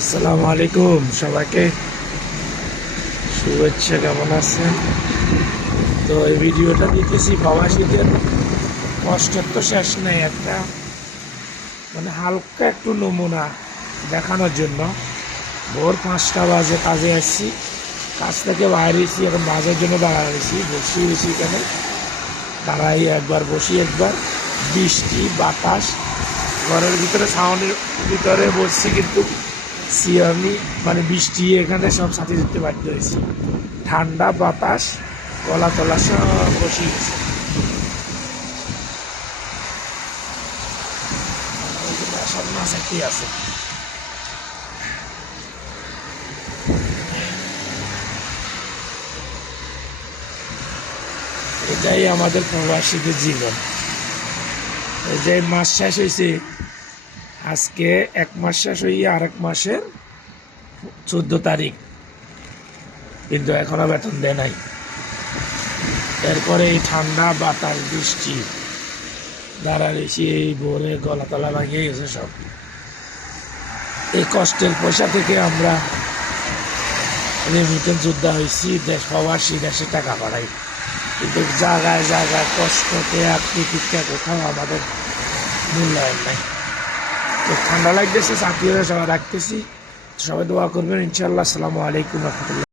আসসালামু আলাইকুম সবাইকে শুভেচ্ছা। কেমন আছেন? তো এই ভিডিওটা দিতেছি প্রবাসীদের কষ্টের তো শেষ নেই, একটা মানে হালকা একটু নমুনা দেখানোর জন্য। ভোর 5টা বাজে কাজে আসছি, কাজ থেকে বাইরেছি, এখন বাজার জন্য দাঁড়াইছি, বসি এখানে দাঁড়াই, একবার বসি একবার, বৃষ্টি বাতাস, ঘরের ভিতরে সাউন্ডের ভিতরে বসছি কিন্তু সিয়ানি মানে বৃষ্টি এখানে সব সাথে দিতে বাধ্য হয়েছি, ঠান্ডা বাতাস গলা তলা সব বসে গেছে। সব মাছ একটি আছে। এটাই আমাদের প্রবাসীদের জীবন। এই যে মাস শেষ হয়েছে, আজকে 1 মাস শেষ হয়ে আরেক মাসের 14 তারিখ, কিন্তু এখনো বেতন দেয় নাই। এরপরে এই ঠান্ডা বাতাস বৃষ্টি দাঁড়াইছি, এই ভোরে গলা তলা লাগিয়ে গেছে সব। এই কষ্টের পয়সা থেকে আমরা রেমিটেন্স যোদ্ধা হয়েছি, দেশ প্রবাসী, দেশে টাকা পাঠাই, কিন্তু জায়গায় জায়গায় কষ্টতে আর টিকিটটা কোথাও আমাদের মূল্যায়ন নাই। তো ঠান্ডা লাগতেছে, চাকরিরা সবাই রাখতেছি, সবাই দোয়া করবেন ইনশাল্লাহ। আসসালামু আলাইকুম রহমতুল্লাহ।